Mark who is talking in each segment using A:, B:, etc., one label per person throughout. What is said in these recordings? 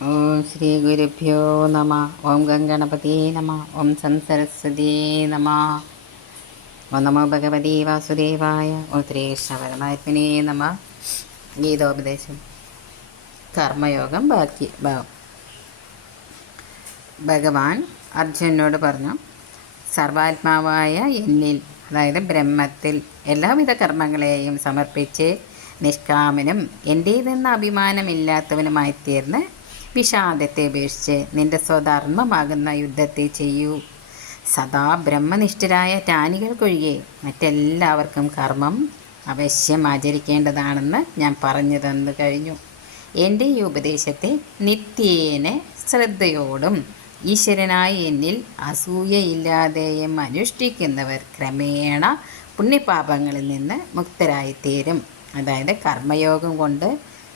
A: ഓം ശ്രീ ഗുരുഭ്യോ നമ ഓം ഗംഗണപതി നമ ഓം സംസരസ്വതി നമ ഓം നമോ ഭഗവതി വാസുദേവായ ഓം ശ്രീകൃഷ്ണ പരമാത്മനെ നമ ഗീതോപദേശം കർമ്മയോഗം ബാക്കി ഭാവം ഭഗവാൻ അർജുനോട് പറഞ്ഞു സർവാത്മാവായ എന്നിൽ അതായത് ബ്രഹ്മത്തിൽ എല്ലാവിധ കർമ്മങ്ങളെയും സമർപ്പിച്ച് നിഷ്കാമനും എന്റേതെന്ന അഭിമാനമില്ലാത്തവനുമായി തീർന്ന് വിഷാദത്തെ ഉപേക്ഷിച്ച് നിന്റെ സ്വധർമ്മമാകുന്ന യുദ്ധത്തെ ചെയ്യൂ. സദാ ബ്രഹ്മനിഷ്ഠരായ ജ്ഞാനികൾക്കൊഴികെ മറ്റെല്ലാവർക്കും കർമ്മം അവശ്യം ആചരിക്കേണ്ടതാണെന്ന് ഞാൻ പറഞ്ഞു തന്നു കഴിഞ്ഞു. എന്റെ ഈ ഉപദേശത്തെ നിത്യേന ശ്രദ്ധയോടും ഈശ്വരനായ എന്നിൽ അസൂയയില്ലാതെയും അനുഷ്ഠിക്കുന്നവർ ക്രമേണ പുണ്യപാപങ്ങളിൽ നിന്ന് മുക്തരായിത്തീരും. അതായത് കർമ്മയോഗം കൊണ്ട്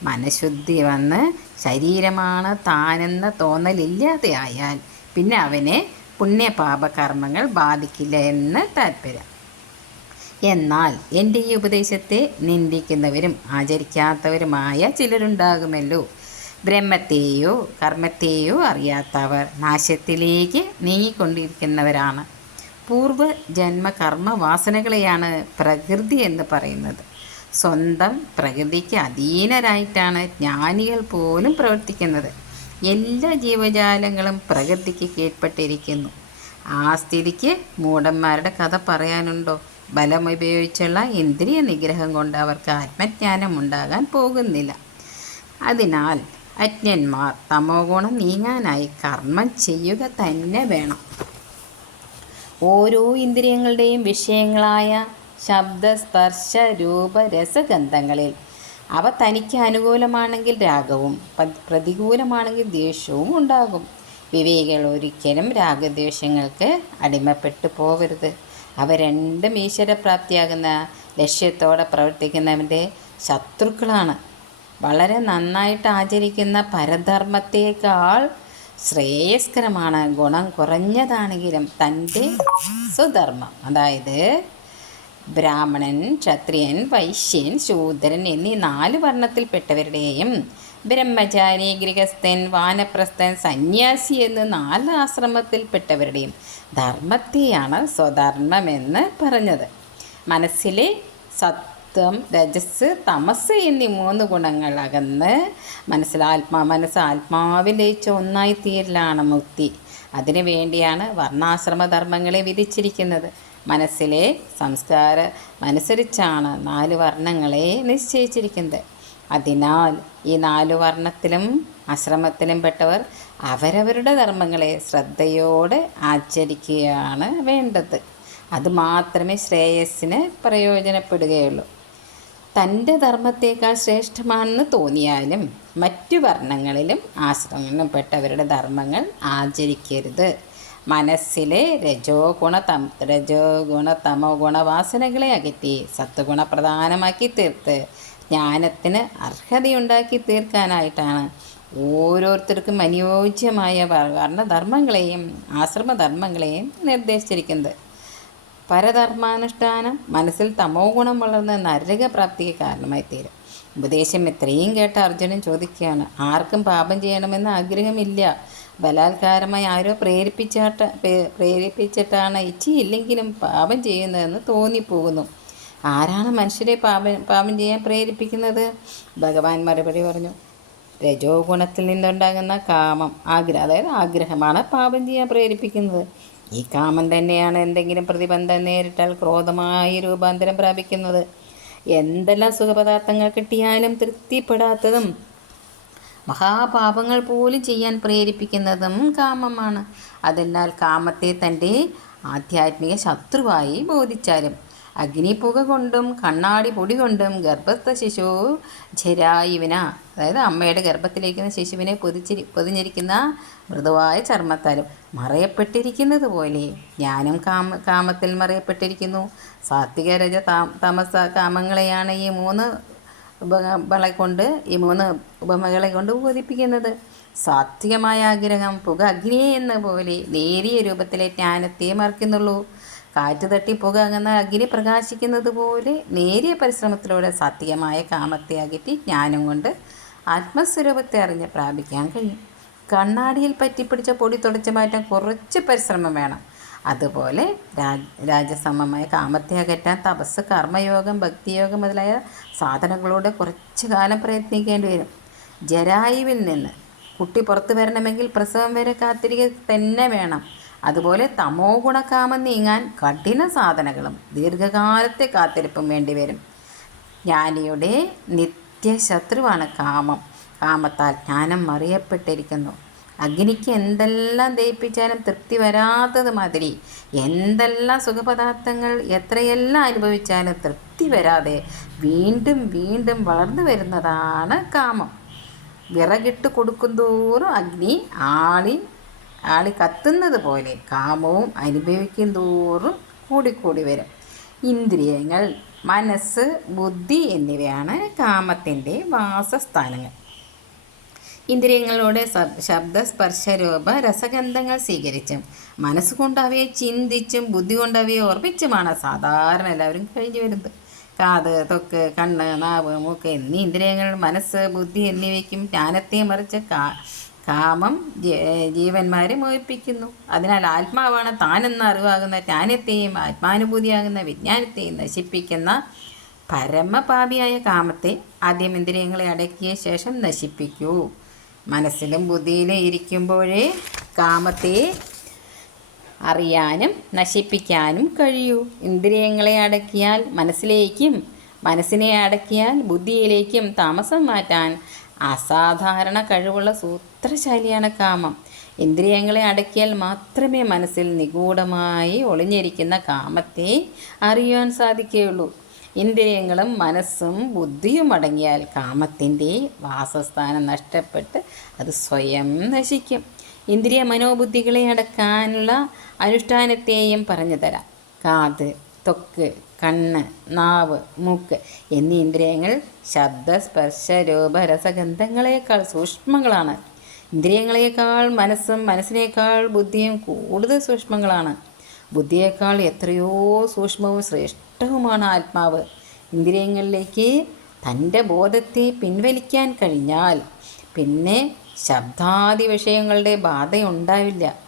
A: മനഃശുദ്ധി വന്ന് ശരീരമാണ് താനെന്ന തോന്നലില്ലാതെയായാൽ പിന്നെ അവനെ പുണ്യപാപ കർമ്മങ്ങൾ ബാധിക്കില്ല എന്ന് താല്പര്യം. എന്നാൽ എന്റെ ഈ ഉപദേശത്തെ നിന്ദിക്കുന്നവരും ആചരിക്കാത്തവരുമായ ചിലരുണ്ടാകുമല്ലോ. ബ്രഹ്മത്തെയോ കർമ്മത്തെയോ അറിയാത്തവർ നാശത്തിലേക്ക് നീങ്ങിക്കൊണ്ടിരിക്കുന്നവരാണ്. പൂർവ ജന്മകർമ്മ വാസനകളെയാണ് പ്രകൃതി എന്ന് പറയുന്നത്. സ്വന്തം പ്രകൃതിക്ക് അധീനരായിട്ടാണ് ജ്ഞാനികൾ പോലും പ്രവർത്തിക്കുന്നത്. എല്ലാ ജീവജാലങ്ങളും പ്രകൃതിക്ക് കീഴ്പ്പെട്ടിരിക്കുന്നു. ആ സ്ഥിതിക്ക് മൂടന്മാരുടെ കഥ പറയാനുണ്ടോ? ബലം ഉപയോഗിച്ചുള്ള ഇന്ദ്രിയ നിഗ്രഹം കൊണ്ട് അവർക്ക് ആത്മജ്ഞാനം ഉണ്ടാകാൻ പോകുന്നില്ല. അതിനാൽ അജ്ഞന്മാർ തമോ ഗുണം നീങ്ങാനായി കർമ്മം ചെയ്യുക തന്നെ വേണം. ഓരോ ഇന്ദ്രിയങ്ങളുടെയും വിഷയങ്ങളായ ശബ്ദ സ്പർശ രൂപ രസഗന്ധങ്ങളിൽ അവ തനിക്ക് അനുകൂലമാണെങ്കിൽ രാഗവും പ്രതികൂലമാണെങ്കിൽ ദേഷ്യവും ഉണ്ടാകും. വിവേകികൾ ഒരിക്കലും രാഗദ്വേഷങ്ങൾക്ക് അടിമപ്പെട്ടു പോകരുത്. അവ രണ്ടും ഈശ്വരപ്രാപ്തിയാകുന്ന ലക്ഷ്യത്തോടെ പ്രവർത്തിക്കുന്നവന്റെ ശത്രുക്കളാണ്. വളരെ നന്നായിട്ട് ആചരിക്കുന്ന പരധർമ്മത്തേക്കാൾ ശ്രേയസ്കരമാണ് ഗുണം കുറഞ്ഞതാണെങ്കിലും തന്റെ സ്വധർമ്മം. അതായത് ബ്രാഹ്മണൻ ക്ഷത്രിയൻ വൈശ്യൻ ശൂദ്രൻ എന്നീ നാല് വർണത്തിൽപ്പെട്ടവരുടെയും ബ്രഹ്മചാരി ഗൃഹസ്ഥൻ വാനപ്രസ്ഥൻ സന്യാസി എന്ന് നാല് ആശ്രമത്തിൽപ്പെട്ടവരുടെയും ധർമ്മത്തെയാണ് സ്വധർമ്മമെന്ന് പറഞ്ഞത്. മനസ്സിലെ സത്വം രജസ് തമസ് എന്നീ മൂന്ന് ഗുണങ്ങൾ അകന്ന് മനസ്സിലാത്മാ മനസ്സ് ആത്മാവിൽ ലയിച്ച ഒന്നായി തീരലാണ് മുക്തി. അതിനു വേണ്ടിയാണ് വർണാശ്രമധർമ്മങ്ങളെ വിധിച്ചിരിക്കുന്നത്. മനസ്സിലെ സംസ്കാരമനുസരിച്ചാണ് നാല് വർണങ്ങളെ നിശ്ചയിച്ചിരിക്കുന്നത്. അതിനാൽ ഈ നാലു വർണത്തിലും ആശ്രമത്തിലും പെട്ടവർ അവരവരുടെ ധർമ്മങ്ങളെ ശ്രദ്ധയോടെ ആചരിക്കുകയാണ് വേണ്ടത്. അതുമാത്രമേ ശ്രേയസ്സിന് പ്രയോജനപ്പെടുകയുള്ളൂ. തന്റെ ധർമ്മത്തേക്കാൾ ശ്രേഷ്ഠമാണെന്ന് തോന്നിയാലും മറ്റു വർണങ്ങളിലും ആശ്രമങ്ങളിലും പെട്ടവരുടെ ധർമ്മങ്ങൾ ആചരിക്കരുത്. മനസ്സിലെ രജോ ഗുണ തം രജോ ഗുണ തമോ ഗുണവാസനകളെ അകറ്റി സത്വഗുണ പ്രധാനമാക്കി തീർത്ത് ജ്ഞാനത്തിന് അർഹതയുണ്ടാക്കി തീർക്കാനായിട്ടാണ് ഓരോരുത്തർക്കും അനുയോജ്യമായ വർണധർമ്മങ്ങളെയും ആശ്രമധർമ്മങ്ങളെയും നിർദ്ദേശിച്ചിരിക്കുന്നത്. പരധർമാനുഷ്ഠാനം മനസ്സിൽ തമോ ഗുണം വളർന്ന് നരകപ്രാപ്തിക്ക് കാരണമായി തീരും ഉപദേശം ഇത്രയും കേട്ട അർജുനൻ ചോദിക്കുകയാണ് ആർക്കും പാപം ചെയ്യണമെന്ന് ആഗ്രഹമില്ല. ബലാത്കാരമായി ആരോ പ്രേരിപ്പിച്ചാട്ട പ്രേരിപ്പിച്ചിട്ടാണ് ഇച്ഛയില്ലെങ്കിലും പാപം ചെയ്യുന്നതെന്ന് തോന്നിപ്പോകുന്നു. ആരാണ് മനുഷ്യരെ പാപം പാപം ചെയ്യാൻ പ്രേരിപ്പിക്കുന്നത്? ഭഗവാൻ മറുപടി പറഞ്ഞു രജോ ഗുണത്തിൽ നിന്നുണ്ടാകുന്ന കാമം ആഗ്രഹം അതായത് ആഗ്രഹമാണ് പാപം ചെയ്യാൻ പ്രേരിപ്പിക്കുന്നത്. ഈ കാമം തന്നെയാണ് എന്തെങ്കിലും പ്രതിബന്ധം നേരിട്ടാൽ ക്രോധമായി രൂപാന്തരം പ്രാപിക്കുന്നത്. എന്തെല്ലാം സുഖപദാർത്ഥങ്ങൾ കിട്ടിയാലും തൃപ്തിപ്പെടാത്തതും മഹാപാപങ്ങൾ പോലും ചെയ്യാൻ പ്രേരിപ്പിക്കുന്നതും കാമമാണ്. അതിനാൽ കാമത്തെ തന്റെ ആധ്യാത്മിക ശത്രുവായി ബോധിച്ചാലും അഗ്നിപുക കൊണ്ടും കണ്ണാടി പൊടി കൊണ്ടും ഗർഭസ്ഥ ശിശു ജരായുവിന അതായത് അമ്മയുടെ ഗർഭത്തിലേക്കുന്ന ശിശുവിനെ പൊതിച്ചിരി പൊതിഞ്ഞിരിക്കുന്ന മൃദുവായ ചർമ്മത്താലും മറയപ്പെട്ടിരിക്കുന്നത് പോലെ ഞാനും കാമ കാമത്തിൽ മറയപ്പെട്ടിരിക്കുന്നു. സാത്വിക രജ താമസ കാമങ്ങളെയാണ് ഈ മൂന്ന് ഉപമകളെ കൊണ്ട് ഈ മൂന്ന് ഉപമകളെ കൊണ്ട് ബോധിപ്പിക്കുന്നത്. സാത്വികമായ ആഗ്രഹം പുക അഗ്നിയെ എന്ന പോലെ നേരിയ രൂപത്തിലെ ജ്ഞാനത്തെ മറിക്കുന്നുള്ളൂ കാറ്റ് തട്ടി പുക അങ്ങനെ അഗ്നി പ്രകാശിക്കുന്നത് പോലെ നേരിയ പരിശ്രമത്തിലൂടെ സാത്വികമായ കാമത്തെ അകറ്റി ജ്ഞാനം കൊണ്ട് ആത്മസ്വരൂപത്തെ അറിഞ്ഞ് പ്രാപിക്കാൻ കഴിയും. കണ്ണാടിയിൽ പറ്റിപ്പിടിച്ച പൊടി തുടച്ചു മാറ്റാൻ കുറച്ച് പരിശ്രമം വേണം. അതുപോലെ രാജ രാജസമമായ കാമത്തെ അകറ്റാൻ തപസ് കർമ്മയോഗം ഭക്തിയോഗം മുതലായ സാധനങ്ങളോടെ കുറച്ച് കാലം പ്രയത്നിക്കേണ്ടി വരും. ജരായുവിൽ നിന്ന് കുട്ടി പുറത്തു വരണമെങ്കിൽ പ്രസവം വരെ കാത്തിരിക്കുക തന്നെ വേണം. അതുപോലെ തമോ ഗുണകാമം നീങ്ങാൻ കഠിന സാധനങ്ങളും ദീർഘകാലത്തെ കാത്തിരിപ്പും വേണ്ടി വരും. ജ്ഞാനിയുടെ നിത്യശത്രുവാണ് കാമം. കാമത്താൽ ജ്ഞാനം മറിയപ്പെട്ടിരിക്കുന്നു. അഗ്നിക്ക് എന്തെല്ലാം ദയിപ്പിച്ചാലും തൃപ്തി വരാത്തത് മാതിരി. എന്തെല്ലാം സുഖപദാർത്ഥങ്ങൾ എത്രയെല്ലാം അനുഭവിച്ചാലും തൃപ്തി വരാതെ വീണ്ടും വീണ്ടും വളർന്നു വരുന്നതാണ് കാമം. വിറകിട്ട് കൊടുക്കുന്തോറും അഗ്നി ആളി ആളി കത്തുന്നത് പോലെ കാമവും അനുഭവിക്കും തോറും കൂടിക്കൂടി വരും. ഇന്ദ്രിയങ്ങൾ മനസ്സ് ബുദ്ധി എന്നിവയാണ് കാമത്തിന്റെ വാസസ്ഥാനങ്ങൾ. ഇന്ദ്രിയങ്ങളോട് ശബ്ദ സ്പർശ രൂപ രസഗന്ധങ്ങൾ സ്വീകരിച്ചും മനസ്സുകൊണ്ട് അവയെ ചിന്തിച്ചും ബുദ്ധി കൊണ്ട് അവയെ ഓർമ്മിച്ചുമാണ് സാധാരണ എല്ലാവരും കഴിഞ്ഞു വരുന്നത്. കാത് തൊക്ക് കണ്ണ് നാവ് മൂക്ക് എന്നീ ഇന്ദ്രിയങ്ങൾ മനസ്സ് ബുദ്ധി എന്നിവയ്ക്കും ജ്ഞാനത്തെ മറിച്ച് കാ കാമം ജീവന്മാരെ മോഹിപ്പിക്കുന്നു. അതിനാൽ ആത്മാവാണ് താനെന്ന അറിവാകുന്ന ജ്ഞാനത്തെയും ആത്മാനുഭൂതിയാകുന്ന വിജ്ഞാനത്തെയും നശിപ്പിക്കുന്ന പരമപാപിയായ കാമത്തെ ആദ്യം ഇന്ദ്രിയങ്ങളെ അടക്കിയ ശേഷം നശിപ്പിക്കൂ. മനസ്സിലും ബുദ്ധിയിലും ഇരിക്കുമ്പോഴേ കാമത്തെ അറിയാനും നശിപ്പിക്കാനും കഴിയൂ. ഇന്ദ്രിയങ്ങളെ അടക്കിയാൽ മനസ്സിലേക്കും മനസ്സിനെ അടക്കിയാൽ ബുദ്ധിയിലേക്കും താമസം മാറ്റാൻ അസാധാരണ കഴിവുള്ള സൂത്രശാലിയാണ് കാമം. ഇന്ദ്രിയങ്ങളെ അടക്കിയാൽ മാത്രമേ മനസ്സിൽ നിഗൂഢമായി ഒളിഞ്ഞിരിക്കുന്ന കാമത്തെ അറിയുവാൻ സാധിക്കുകയുള്ളൂ. ഇന്ദ്രിയങ്ങളും മനസ്സും ബുദ്ധിയും അടങ്ങിയാൽ കാമത്തിന്റെ വാസസ്ഥാനം നഷ്ടപ്പെട്ട് അത് സ്വയം നശിക്കും. ഇന്ദ്രിയ മനോബുദ്ധികളെ അടക്കാനുള്ള അനുഷ്ഠാനത്തെയും പറഞ്ഞു തരാം. കാത് തൊക്ക് കണ്ണ് നാവ് മൂക്ക് എന്നീ ഇന്ദ്രിയങ്ങൾ ശബ്ദ സ്പർശ രൂപ രസഗന്ധങ്ങളെക്കാൾ സൂക്ഷ്മങ്ങളാണ്. ഇന്ദ്രിയങ്ങളെക്കാൾ മനസ്സും മനസ്സിനേക്കാൾ ബുദ്ധിയും കൂടുതൽ സൂക്ഷ്മങ്ങളാണ്. ബുദ്ധിയേക്കാൾ എത്രയോ സൂക്ഷ്മവും ശ്രേഷ്ഠവുമാണ് ആത്മാവ്. ഇന്ദ്രിയങ്ങളിലേക്ക് തന്റെ ബോധത്തെ പിൻവലിക്കാൻ കഴിഞ്ഞാൽ പിന്നെ ശബ്ദാദി വിഷയങ്ങളുടെ ബാധയുണ്ടാവില്ല.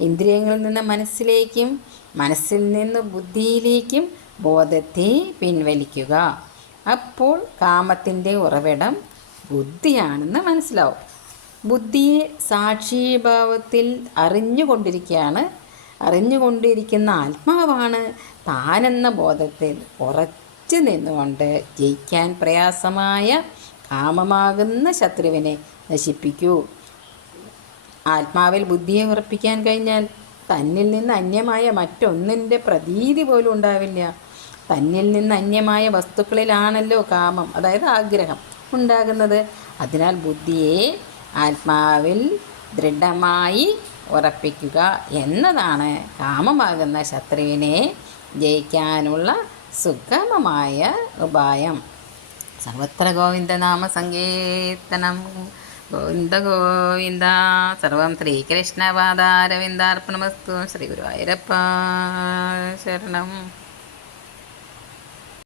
A: ഇന്ദ്രിയങ്ങളിൽ നിന്ന് മനസ്സിലേക്കും മനസ്സിൽ നിന്ന് ബുദ്ധിയിലേക്കും ബോധത്തെ പിൻവലിക്കുക. അപ്പോൾ കാമത്തിന്റെ ഉറവിടം ബുദ്ധിയാണെന്ന് മനസ്സിലാവും. ബുദ്ധിയെ സാക്ഷീഭാവത്തിൽ അറിഞ്ഞുകൊണ്ടിരിക്കുകയാണ് അറിഞ്ഞുകൊണ്ടിരിക്കുന്ന ആത്മാവാണ് താനെന്ന ബോധത്തിൽ ഉറച്ചു നിന്നുകൊണ്ട് ജയിക്കാൻ പ്രയാസമായ കാമമാകുന്ന ശത്രുവിനെ നശിപ്പിക്കൂ. ആത്മാവിൽ ബുദ്ധിയെ ഉറപ്പിക്കാൻ കഴിഞ്ഞാൽ തന്നിൽ നിന്ന് അന്യമായ മറ്റൊന്നിന്റെ പ്രതീതി പോലും ഉണ്ടാവില്ല. തന്നിൽ നിന്ന് അന്യമായ വസ്തുക്കളിലാണല്ലോ കാമം അതായത് ആഗ്രഹം ഉണ്ടാകുന്നത്. അതിനാൽ ബുദ്ധിയെ ആത്മാവിൽ ദൃഢമായി ഉറപ്പിക്കുക എന്നതാണ് കാമമാകുന്ന ശത്രുവിനെ ജയിക്കാനുള്ള സുഗമമായ ഉപായം. സർവത്ര ഗോവിന്ദനാമ സങ്കീർത്തനം ഗോവിന്ദ ഗോവിന്ദ. സർവം ശ്രീകൃഷ്ണപാദാരവിന്ദാർപ്പണമസ്തു. ശ്രീ ഗുരുവായൂരപ്പ ശരണം.